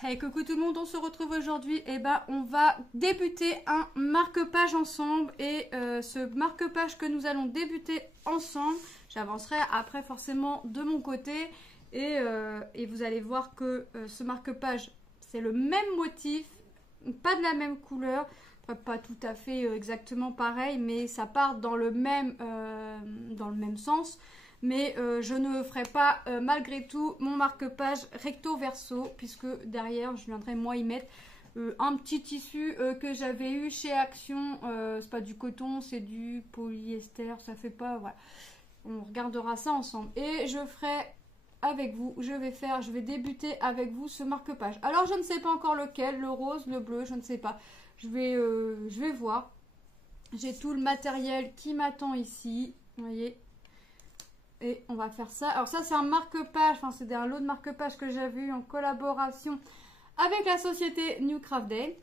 Hey, coucou tout le monde, on se retrouve aujourd'hui et on va débuter un marque-page ensemble et ce marque-page que nous allons débuter ensemble, j'avancerai après forcément de mon côté et vous allez voir que ce marque-page c'est le même motif, pas de la même couleur, pas tout à fait exactement pareil, mais ça part dans le même sens. Mais je ne ferai pas malgré tout mon marque-page recto verso puisque derrière je viendrai moi y mettre un petit tissu que j'avais eu chez Action. C'est pas du coton, c'est du polyester, ça fait pas, voilà. On regardera ça ensemble et je ferai avec vous, je vais débuter avec vous ce marque-page. Alors je ne sais pas encore lequel, le rose, le bleu, je ne sais pas. Je vais voir. J'ai tout le matériel qui m'attend ici, vous voyez. Et on va faire ça. Alors ça c'est un marque-page, enfin c'est un lot de marque-page que j'avais eu en collaboration avec la société New Craft Day.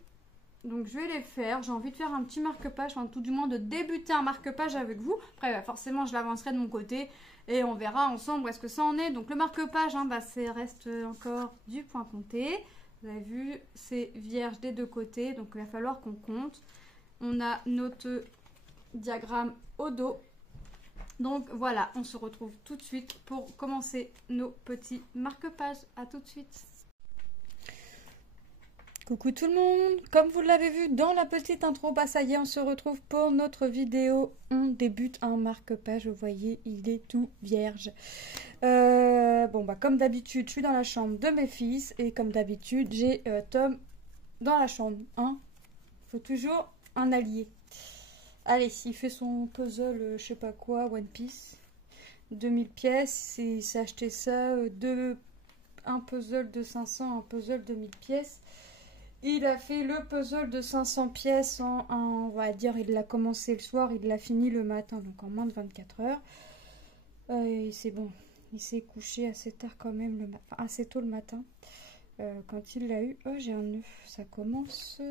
Donc je vais les faire. J'ai envie de faire un petit marque-page, enfin tout du moins de débuter un marque-page avec vous. Après forcément je l'avancerai de mon côté et on verra ensemble où est-ce que ça en est. Donc le marque-page, ça reste encore du point compté. Vous avez vu, c'est vierge des deux côtés, donc il va falloir qu'on compte. On a notre diagramme au dos. Donc voilà, on se retrouve tout de suite pour commencer nos petits marque-pages. À tout de suite. Coucou tout le monde, comme vous l'avez vu dans la petite intro, ça y est, on se retrouve pour notre vidéo. On débute un marque-page, vous voyez, il est tout vierge. Comme d'habitude, je suis dans la chambre de mes fils et comme d'habitude, j'ai Tom dans la chambre. Hein, faut toujours un allié. Allez, il fait son puzzle, je sais pas quoi, One Piece. 2000 pièces. Il s'est acheté ça, un puzzle de 500, un puzzle de 1000 pièces. Il a fait le puzzle de 500 pièces on va dire, il l'a commencé le soir, il l'a fini le matin, donc en moins de 24 heures. C'est bon, il s'est couché assez tard quand même, assez tôt le matin. Quand il l'a eu, oh j'ai un œuf, ça commence.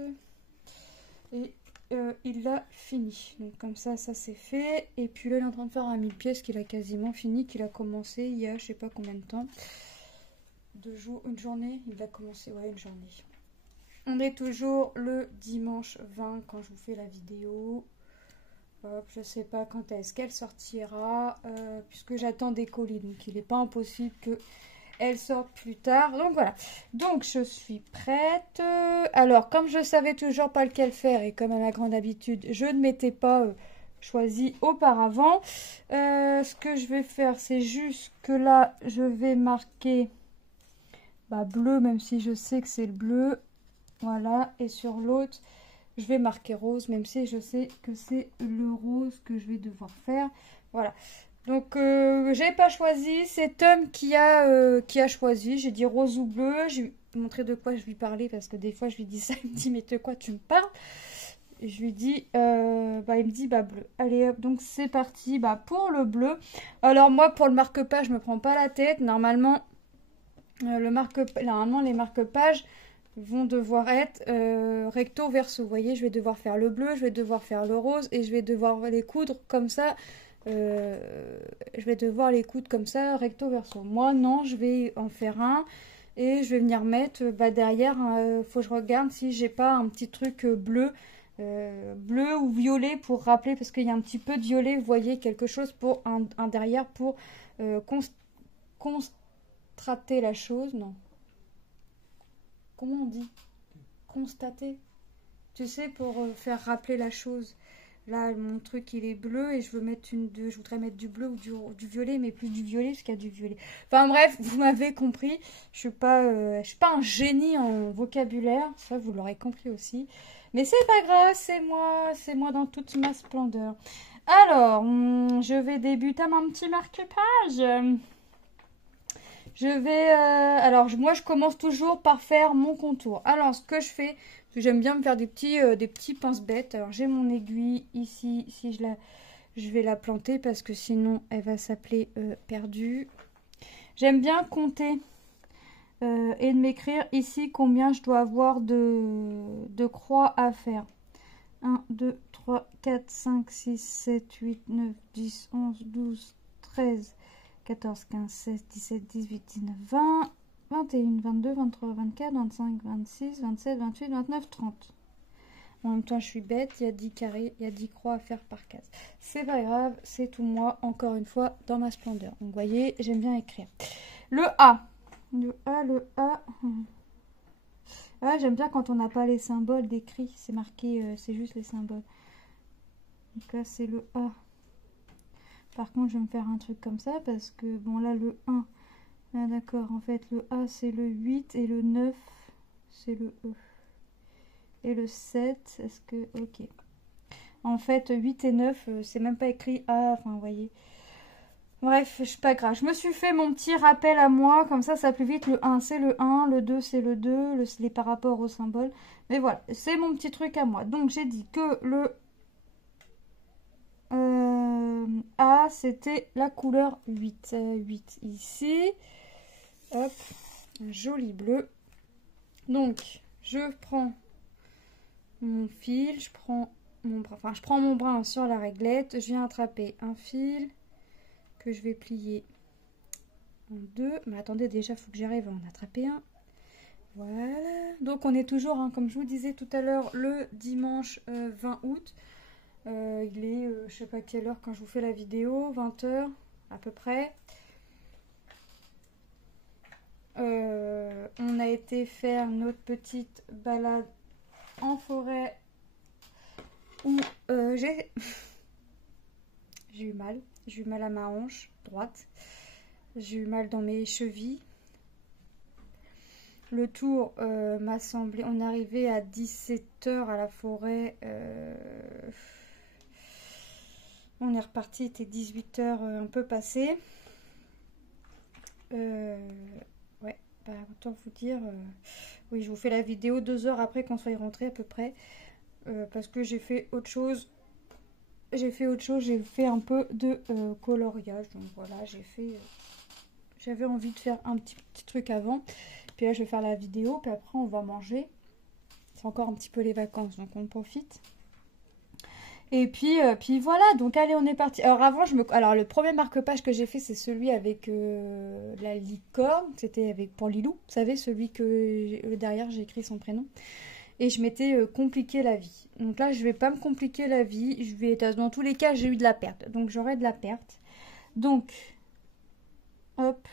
Il l'a fini, donc comme ça c'est fait. Et puis là il est en train de faire un 1000 pièces qu'il a quasiment fini, qu'il a commencé il y a je sais pas combien de temps, 2 jours, une journée, il a commencé, ouais, une journée. On est toujours le dimanche 20 quand je vous fais la vidéo. Hop, je sais pas quand est-ce qu'elle sortira, puisque j'attends des colis, donc il n'est pas impossible que elle sort plus tard. Donc voilà, donc je suis prête. Alors comme je savais toujours pas lequel faire et comme à ma grande habitude je ne m'étais pas choisi auparavant, ce que je vais faire c'est juste que là je vais marquer bleu, même si je sais que c'est le bleu, voilà, et sur l'autre je vais marquer rose, même si je sais que c'est le rose que je vais devoir faire, voilà. Donc j'ai pas choisi, c'est Tom qui a choisi. J'ai dit rose ou bleu, j'ai montré de quoi je lui parlais parce que des fois je lui dis ça, il me dit mais de quoi tu me parles? Et je lui dis il me dit bleu. Allez hop, donc c'est parti pour le bleu. Alors moi pour le marque-page je me prends pas la tête. Normalement les marque-pages vont devoir être recto verso. Vous voyez, je vais devoir faire le bleu, je vais devoir faire le rose et je vais devoir les coudre comme ça. Recto verso. Moi non, je vais en faire un et je vais venir mettre derrière, faut que je regarde si j'ai pas un petit truc bleu ou violet pour rappeler, parce qu'il y a un petit peu de violet, vous voyez, quelque chose pour un derrière pour constater la chose. Non, comment on dit, constater, tu sais, pour faire rappeler la chose. Là, mon truc, il est bleu et je voudrais mettre du bleu ou du violet, mais plus du violet parce qu'il y a du violet. Enfin bref, vous m'avez compris. Je suis pas un génie en vocabulaire, ça vous l'aurez compris aussi. Mais c'est pas grave, c'est moi dans toute ma splendeur. Alors, je vais débuter mon petit marque-page. Moi je commence toujours par faire mon contour. Alors, ce que je fais, j'aime bien me faire des petits pince-bêtes. Alors j'ai mon aiguille ici, je vais la planter parce que sinon elle va s'appeler perdue. J'aime bien compter et de m'écrire ici combien je dois avoir de croix à faire. 1, 2, 3, 4, 5, 6, 7, 8, 9, 10, 11, 12, 13, 14, 15, 16, 17, 18, 19, 20. 21, 22, 23, 24, 25, 26, 27, 28, 29, 30. En même temps, je suis bête, il y a 10 carrés, il y a 10 croix à faire par case. C'est pas grave, c'est tout moi, encore une fois, dans ma splendeur. Donc, vous voyez, j'aime bien écrire. Le A. Le A, le A. Ouais, j'aime bien quand on n'a pas les symboles d'écrit. C'est marqué, c'est juste les symboles. Donc là, c'est le A. Par contre, je vais me faire un truc comme ça parce que, bon, là, le 1. Ah, d'accord, en fait, le A, c'est le 8 et le 9, c'est le E. Et le 7, est-ce que... Ok. En fait, 8 et 9, c'est même pas écrit A, enfin, vous voyez. Bref, c'est pas grave. Je me suis fait mon petit rappel à moi, comme ça plus vite. Le 1, c'est le 1, le 2, c'est le 2, les par rapport au symbole. Mais voilà, c'est mon petit truc à moi. Donc, j'ai dit que le A, c'était la couleur 8. 8 ici. Hop, un joli bleu. Donc, je prends mon fil, je prends mon brin sur la réglette, je viens attraper un fil que je vais plier en deux. Mais attendez, déjà, il faut que j'arrive à en attraper un. Voilà. Donc, on est toujours, hein, comme je vous disais tout à l'heure, le dimanche 20 août. Il est, je sais pas quelle heure quand je vous fais la vidéo, 20 h à peu près. On a été faire notre petite balade en forêt où j'ai eu mal. J'ai eu mal à ma hanche droite. J'ai eu mal dans mes chevilles. Le tour m'a semblé... On est arrivé à 17 h à la forêt. On est reparti, il était 18 h un peu passé. Ouais, bah, autant vous dire... oui, je vous fais la vidéo 2 heures après qu'on soit rentré à peu près. Parce que j'ai fait autre chose. J'ai fait un peu de coloriage. Donc voilà, j'avais envie de faire un petit truc avant. Puis là, je vais faire la vidéo. Puis après, on va manger. C'est encore un petit peu les vacances, donc on profite. Et puis voilà. Donc allez, on est parti. Alors avant, alors le premier marque-page que j'ai fait, c'est celui avec la licorne. C'était pour Lilou. Vous savez, celui que derrière, j'ai écrit son prénom. Et je m'étais compliqué la vie. Donc là, je vais pas me compliquer la vie. Dans tous les cas, j'ai eu de la perte. Donc j'aurai de la perte. Donc, hop,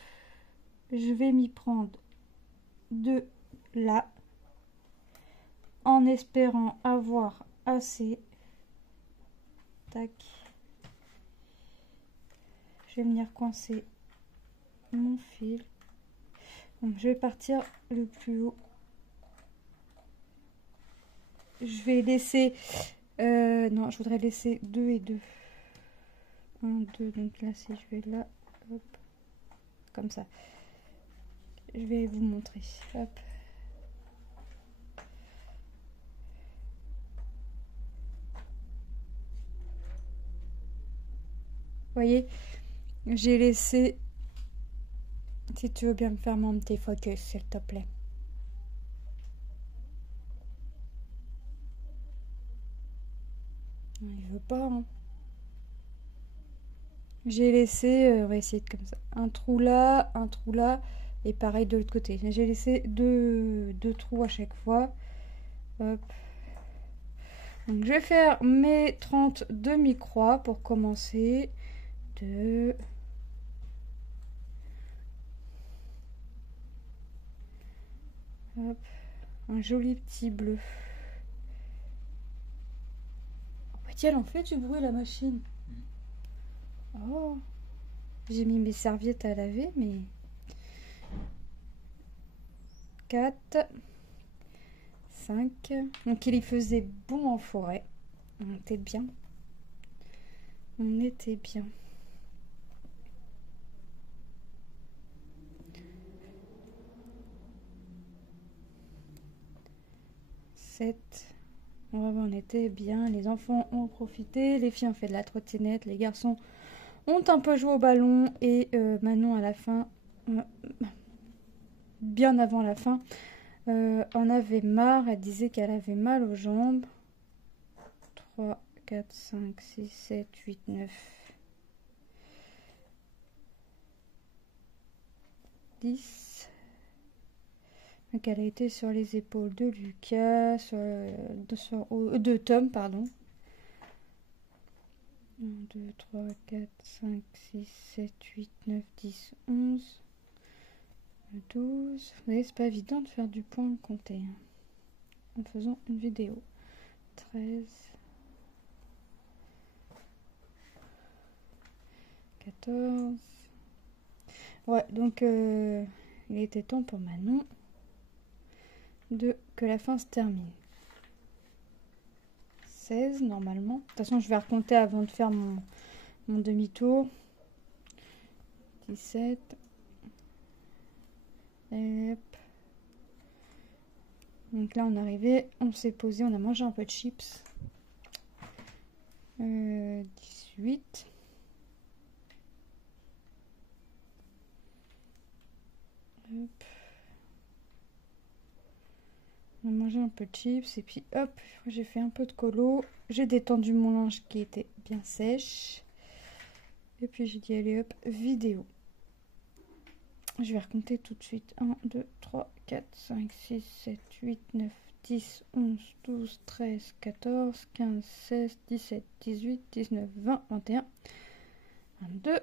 je vais m'y prendre de là. En espérant avoir assez. Tac. Je vais venir coincer mon fil. Donc je vais partir le plus haut. Je vais laisser... non, je voudrais laisser 2 et 2. 1, 2, donc là, si je vais là, hop, comme ça. Je vais vous montrer, hop. Vous voyez, j'ai laissé... Si tu veux bien me faire mon petit focus, s'il te plaît. Il veut pas, hein. J'ai laissé, on va essayer de comme ça, un trou là, et pareil de l'autre côté. J'ai laissé deux trous à chaque fois. Hop. Donc je vais faire mes 30 demi-croix pour commencer. 2. Hop. Un joli petit bleu. Oh, bah tiens, elle en fait du bruit la machine. Oh, j'ai mis mes serviettes à laver, mais 4, 5. Donc il y faisait bon en forêt. On était bien. On était bien. 7. On était bien. Les enfants ont profité. Les filles ont fait de la trottinette. Les garçons ont un peu joué au ballon. Et Manon à la fin, bien avant la fin, en avait marre. Elle disait qu'elle avait mal aux jambes. 3, 4, 5, 6, 7, 8, 9, 10, Donc elle a été sur les épaules de Lucas, de Tom, pardon. 1, 2, 3, 4, 5, 6, 7, 8, 9, 10, 11, 12. Vous voyez, c'est pas évident de faire du point compté hein, en faisant une vidéo. 13, 14. Ouais, donc il était temps pour Manon que la fin se termine. 16 normalement. De toute façon, je vais recompter avant de faire mon demi-tour. 17. Et hop. Donc là, on est arrivé, on s'est posé, on a mangé un peu de chips. 18. Hop. On a mangé un peu de chips et puis hop, j'ai fait un peu de colo. J'ai détendu mon linge qui était bien sèche. Et puis j'ai dit allez hop, vidéo. Je vais recompter tout de suite. 1, 2, 3, 4, 5, 6, 7, 8, 9, 10, 11, 12, 13, 14, 15, 16, 17, 18, 19, 20, 21, 22.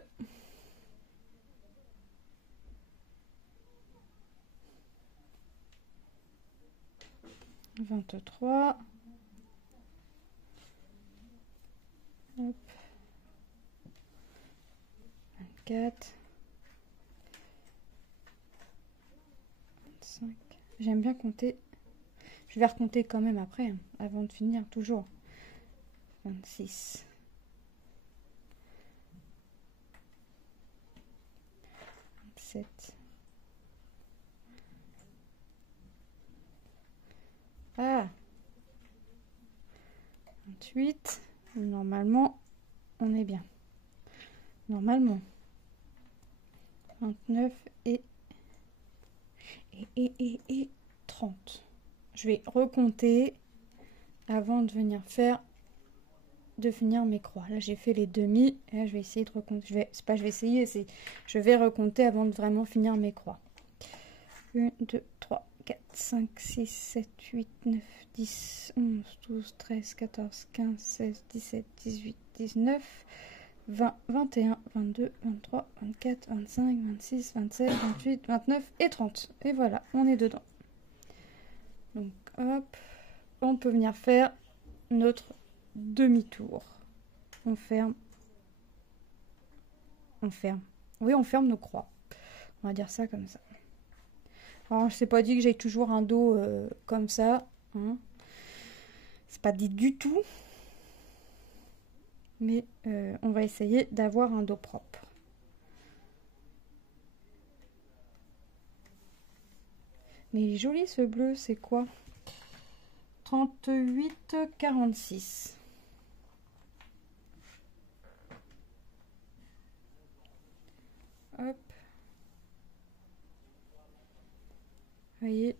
23. Hop. 24. 25. J'aime bien compter. Je vais recompter quand même après, hein, avant de finir, toujours. 26. 27. Ah. 28. Normalement, on est bien. Normalement. 29 et 30. Je vais recompter avant de venir finir mes croix. Là, j'ai fait les demi. Et là, je vais essayer de recompter. Je vais recompter avant de vraiment finir mes croix. 1, 2, 3, 4, 5, 6, 7, 8, 9, 10, 11, 12, 13, 14, 15, 16, 17, 18, 19, 20, 21, 22, 23, 24, 25, 26, 27, 28, 29 et 30. Et voilà, on est dedans. Donc, hop, on peut venir faire notre demi-tour. On ferme. Oui, on ferme nos croix. On va dire ça comme ça. Alors, je ne sais pas dit que j'ai toujours un dos comme ça. Hein. C'est pas dit du tout. Mais on va essayer d'avoir un dos propre. Mais il est joli ce bleu, c'est quoi? 38, 46. Hop. Vous voyez.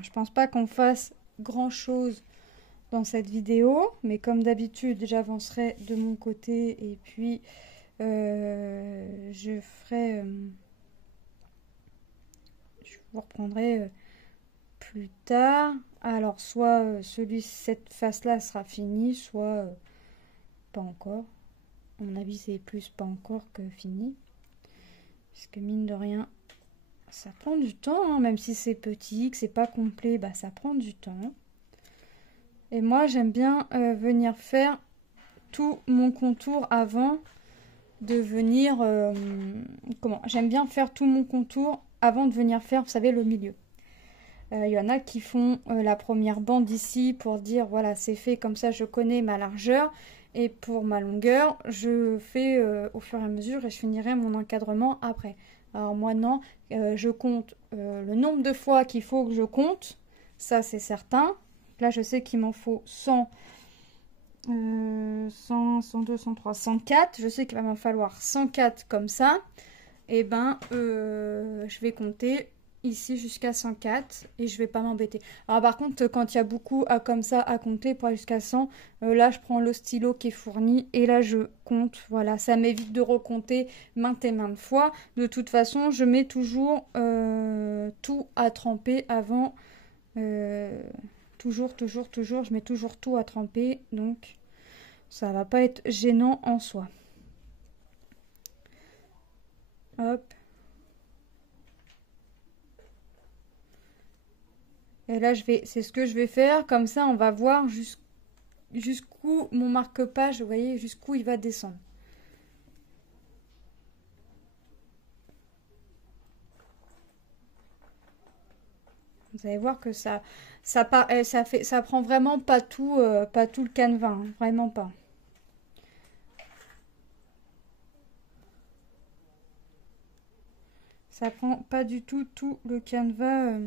Je pense pas qu'on fasse grand chose dans cette vidéo, mais comme d'habitude, j'avancerai de mon côté et puis je vous reprendrai plus tard. Alors, soit cette face-là sera finie, soit pas encore. À mon avis, c'est plus pas encore que fini. Puisque mine de rien, ça prend du temps, hein, même si c'est petit, que c'est pas complet, bah ça prend du temps. Et moi, j'aime bien venir faire tout mon contour avant de venir... J'aime bien faire tout mon contour avant de venir faire, vous savez, le milieu. Il y en a qui font la première bande ici pour dire, voilà, c'est fait, comme ça, je connais ma largeur. Et pour ma longueur, je fais au fur et à mesure et je finirai mon encadrement après. Alors moi, non, je compte le nombre de fois qu'il faut que je compte. Ça, c'est certain. Là, je sais qu'il m'en faut 100, 100, 102, 103, 104. Je sais qu'il va m'en falloir 104 comme ça. Et ben, je vais compter ici jusqu'à 104 et je vais pas m'embêter. Alors par contre, quand il y a beaucoup comme ça à compter pour aller jusqu'à 100, là je prends le stylo qui est fourni et là je compte. Voilà, ça m'évite de recompter maintes et maintes fois. De toute façon, je mets toujours tout à tremper avant. Toujours, je mets toujours tout à tremper, donc ça va pas être gênant en soi. Hop. Et là, c'est ce que je vais faire. Comme ça, on va voir jusqu'où mon marque-page, vous voyez, jusqu'où il va descendre. Vous allez voir que ça prend vraiment pas tout le canevas, hein, vraiment pas. Ça prend pas du tout le canevas.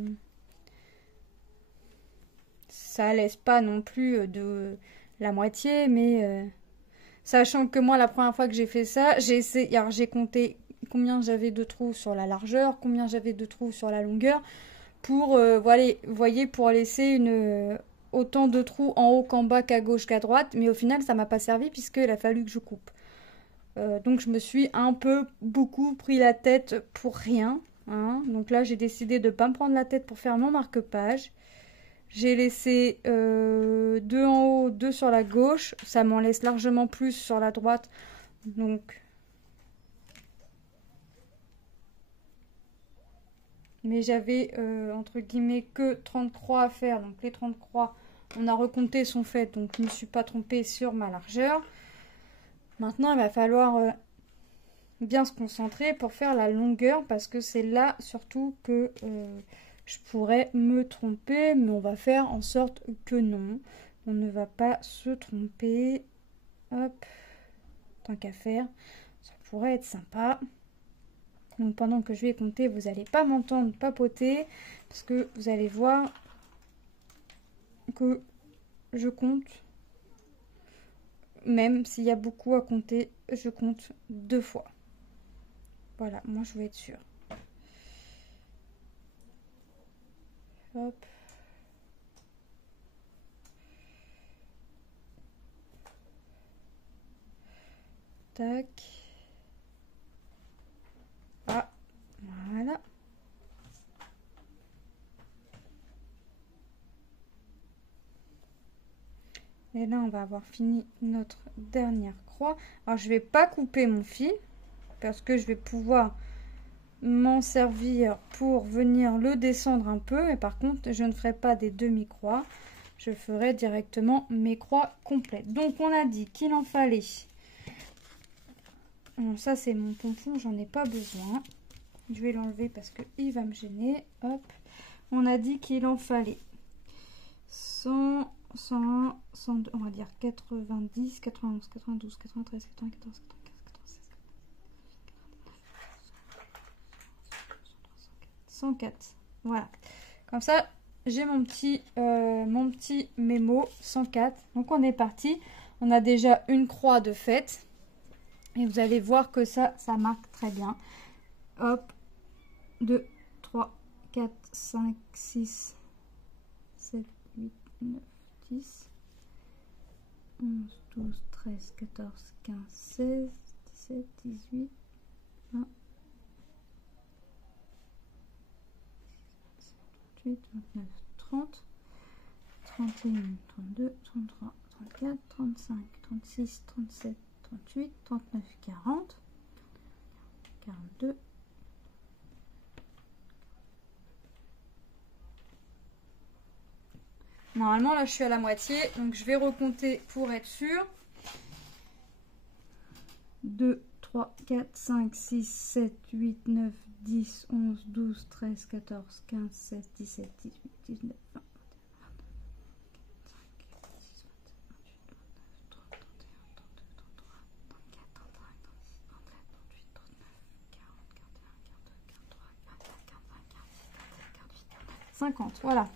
Ça laisse pas non plus de la moitié, mais sachant que moi, la première fois que j'ai fait ça, j'ai compté combien j'avais de trous sur la largeur, combien j'avais de trous sur la longueur, pour, voilà, voyez, pour laisser autant de trous en haut qu'en bas, qu'à gauche, qu'à droite, mais au final, ça m'a pas servi puisqu'il a fallu que je coupe. Donc je me suis beaucoup pris la tête pour rien, hein. Donc là, j'ai décidé de ne pas me prendre la tête pour faire mon marque-page. J'ai laissé 2 en haut, 2 sur la gauche. Ça m'en laisse largement plus sur la droite. Donc, mais j'avais entre guillemets que 30 croix à faire. Donc les 30 croix, on a recompté, sont faites. Donc je ne me suis pas trompée sur ma largeur. Maintenant, il va falloir bien se concentrer pour faire la longueur. Parce que c'est là surtout que je pourrais me tromper, mais on va faire en sorte que non. On ne va pas se tromper. Hop. Tant qu'à faire. Ça pourrait être sympa. Donc pendant que je vais compter, vous n'allez pas m'entendre papoter. Parce que vous allez voir que je compte. Même s'il y a beaucoup à compter, je compte 2 fois. Voilà, moi je veux être sûre. Hop. Tac. Ah, voilà. Et là, on va avoir fini notre dernière croix. Alors, je vais pas couper mon fil parce que je vais pouvoir m'en servir pour venir le descendre un peu. Mais par contre, je ne ferai pas des demi-croix. Je ferai directement mes croix complètes. Donc, on a dit qu'il en fallait. Bon, ça, c'est mon pompon, j'en ai pas besoin. Je vais l'enlever parce qu'il va me gêner. Hop. On a dit qu'il en fallait 100, 101, 102, on va dire 90, 91, 92, 93, 94, 95, 96, 104. Voilà. Comme ça, j'ai mon petit mémo 104. Donc on est parti. On a déjà une croix de fait. Et vous allez voir que ça marque très bien. Hop. 2, 3, 4, 5, 6, 7, 8, 9, 10, 11, 12, 13, 14, 15, 16, 17, 18, 20, 28, 29, 30, 31, 32, 33, 34, 35, 36, 37, 38, 39, 40, 42, normalement, là, je suis à la moitié, donc je vais recompter pour être sûr. 2, 3, 4, 5, 6, 7, 8, 9, 10, 11, 12, 13, 14, 15, 16, 17, 18, 19, 20, 50, voilà.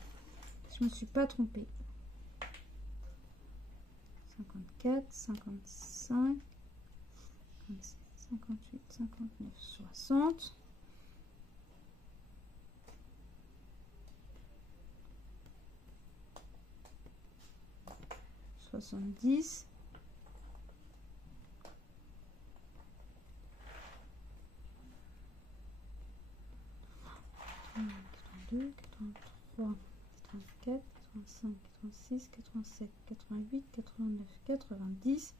Je ne me suis pas trompée. 54, 55, 57, 58, 59, 60. 70. 82, 83, 84, 85, 86, 87, 88, 89, 90,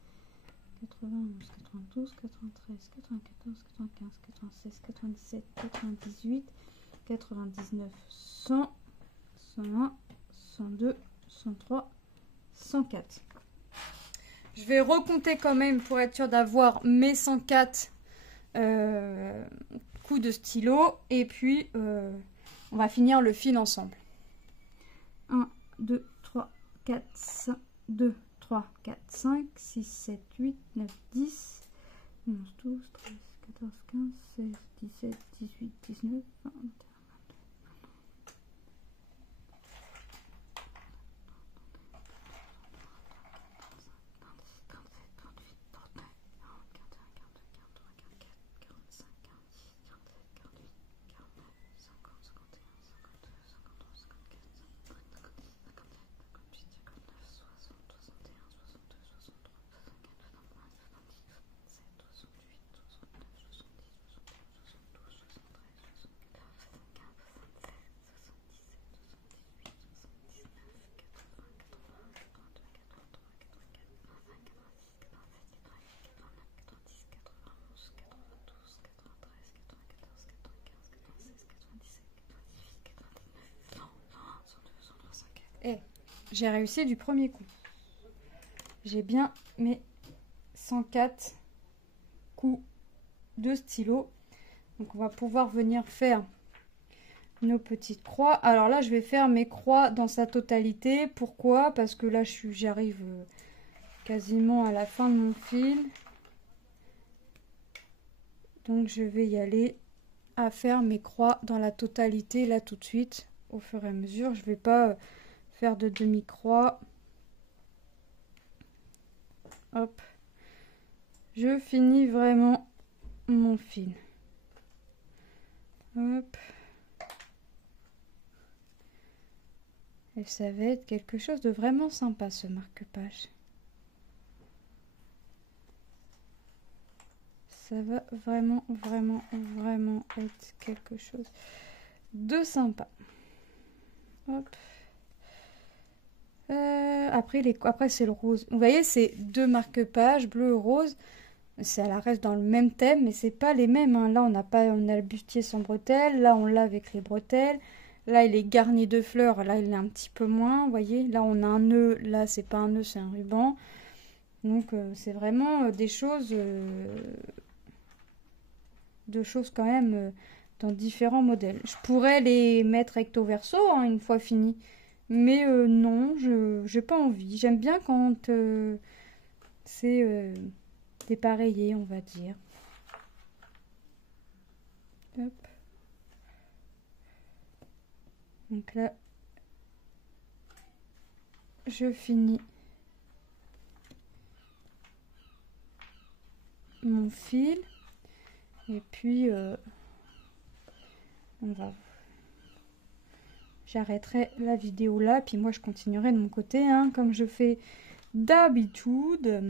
91, 92, 93, 94, 95, 96, 97, 98, 99, 100, 101, 102, 103, 104. Je vais recompter quand même pour être sûr d'avoir mes 104 coups de stylo. Et puis, on va finir le fil ensemble. 1, 2, 3, 4, 5, 2, 3, 4, 5, 6, 7, 8, 9, 10, 11, 12, 13, 14, 15, 16, 17, 18, 19, 20, 21. Et j'ai réussi du premier coup. J'ai bien mes 104 coups de stylo. Donc on va pouvoir venir faire nos petites croix. Alors là, je vais faire mes croix dans sa totalité. Pourquoi? Parce que là, j'arrive quasiment à la fin de mon fil. Donc je vais y aller à faire mes croix dans la totalité là tout de suite. Au fur et à mesure, je vais pas faire de demi-croix. Hop. Je finis vraiment mon fil. Hop. Et ça va être quelque chose de vraiment sympa, ce marque-page. Ça va vraiment, vraiment, vraiment être quelque chose de sympa. Hop. Après c'est le rose. Vous voyez, c'est deux marque-pages, bleu et rose. Ça reste dans le même thème, mais c'est pas les mêmes. Hein. Là, on a le bustier sans bretelles. Là, on l'a avec les bretelles. Là, il est garni de fleurs. Là, il est un petit peu moins. Vous voyez, là, on a un nœud. Là, c'est pas un nœud, c'est un ruban. Donc, c'est vraiment des choses quand même dans différents modèles. Je pourrais les mettre recto verso hein, une fois fini. Mais non, je n'ai pas envie. J'aime bien quand c'est dépareillé, on va dire. Hop. Donc là, je finis mon fil. Et puis, j'arrêterai la vidéo là. Puis moi, je continuerai de mon côté, hein, comme je fais d'habitude.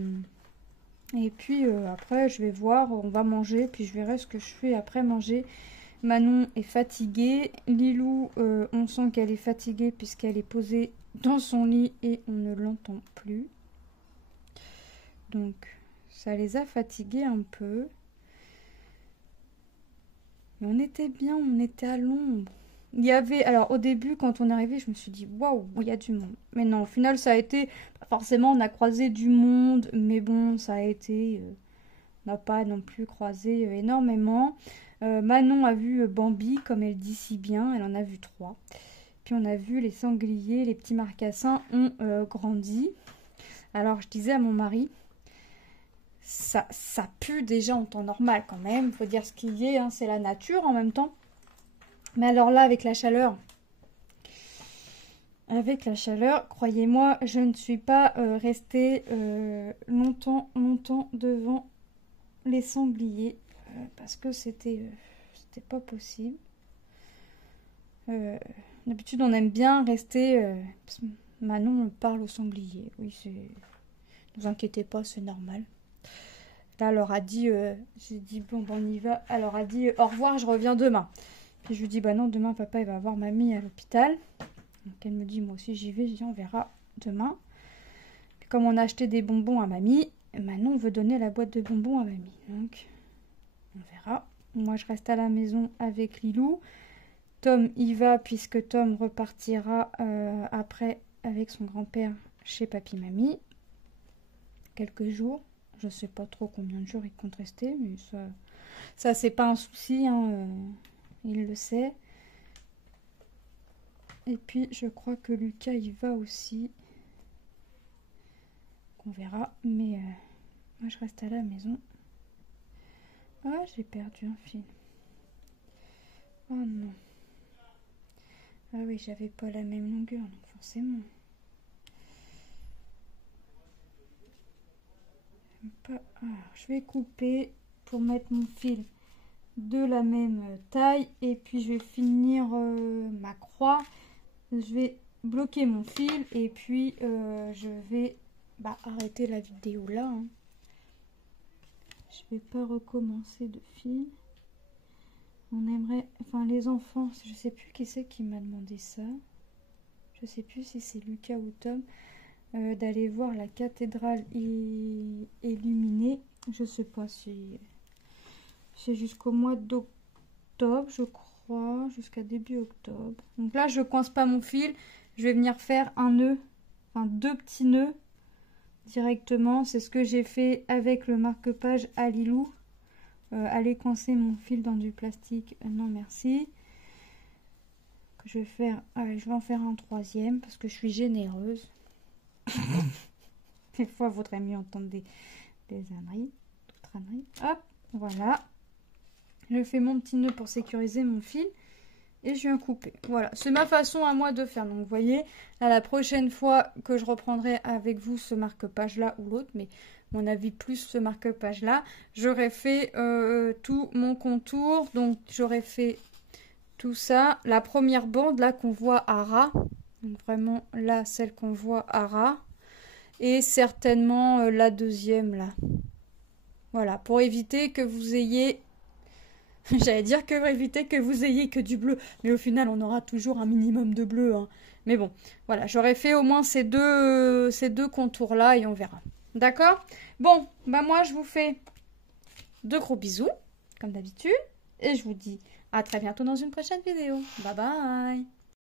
Et puis après, je vais voir, on va manger. Puis je verrai ce que je fais après manger. Manon est fatiguée. Lilou, on sent qu'elle est fatiguée puisqu'elle est posée dans son lit et on ne l'entend plus. Donc, ça les a fatigués un peu. Mais on était bien, on était à l'ombre. Il y avait, alors au début, quand on est arrivé, je me suis dit, waouh, il y a du monde. Mais non, au final, ça a été, forcément, on a croisé du monde, mais bon, ça a été, on n'a pas non plus croisé énormément. Manon a vu Bambi, comme elle dit si bien, elle en a vu 3. Puis on a vu les sangliers, les petits marcassins ont grandi. Alors je disais à mon mari, ça pue déjà en temps normal quand même, il faut dire ce qu'il y est, hein, c'est la nature en même temps. Mais alors là, avec la chaleur, croyez-moi, je ne suis pas restée longtemps devant les sangliers parce que c'était pas possible. D'habitude, on aime bien rester. Manon parle aux sangliers. Oui, Ne vous inquiétez pas, c'est normal. Là, elle leur a dit, j'ai dit, bon, on y va. Elle leur a dit, au revoir, je reviens demain. Puis je lui dis, bah non, demain, papa, il va voir mamie à l'hôpital. Donc, elle me dit, moi aussi, j'y vais. Je dis, on verra demain. Puis, comme on a acheté des bonbons à mamie, maintenant, on veut donner la boîte de bonbons à mamie. Donc, on verra. Moi, je reste à la maison avec Lilou. Tom y va, puisque Tom repartira après avec son grand-père chez papy-mamie. Quelques jours. Je sais pas trop combien de jours il compte rester, mais ça c'est pas un souci, hein, il le sait. Et puis je crois que Lucas y va aussi. On verra, mais moi je reste à la maison. Ah, j'ai perdu un fil. Oh non. Ah oui, j'avais pas la même longueur, donc forcément. Alors, je vais couper pour mettre mon fil de la même taille et puis je vais finir ma croix. Je vais bloquer mon fil et puis je vais arrêter la vidéo là, hein. Je vais pas recommencer de fil. On aimerait, enfin les enfants, je sais plus qui c'est qui m'a demandé ça. Je sais plus si c'est Lucas ou Tom. D'aller voir la cathédrale illuminée. Je sais pas si c'est jusqu'au mois d'octobre, je crois, jusqu'à début octobre. Donc là, je coince pas mon fil. Je vais venir faire un nœud, enfin 2 petits nœuds directement. C'est ce que j'ai fait avec le marque-page à Lilou. Aller coincer mon fil dans du plastique, non merci. Je vais faire, allez, je vais en faire un 3e parce que je suis généreuse. Des fois, il vaudrait mieux entendre des âneries, d'autres âneries. Hop, voilà. Je fais mon petit nœud pour sécuriser mon fil et je viens couper. Voilà, c'est ma façon à moi de faire. Donc, vous voyez, là, la prochaine fois que je reprendrai avec vous ce marque-page-là ou l'autre, mais mon avis plus ce marque-page-là, j'aurais fait tout mon contour. Donc, j'aurais fait tout ça. La première bande, là, qu'on voit à ras. Donc vraiment là, celle qu'on voit à ras. Et certainement la deuxième là. Voilà, pour éviter que vous ayez... J'allais dire que pour éviter que vous ayez que du bleu. Mais au final, on aura toujours un minimum de bleu, hein. Mais bon, voilà, j'aurais fait au moins ces deux contours là et on verra. D'accord? Bon, bah moi je vous fais de gros bisous, comme d'habitude. Et je vous dis à très bientôt dans une prochaine vidéo. Bye bye!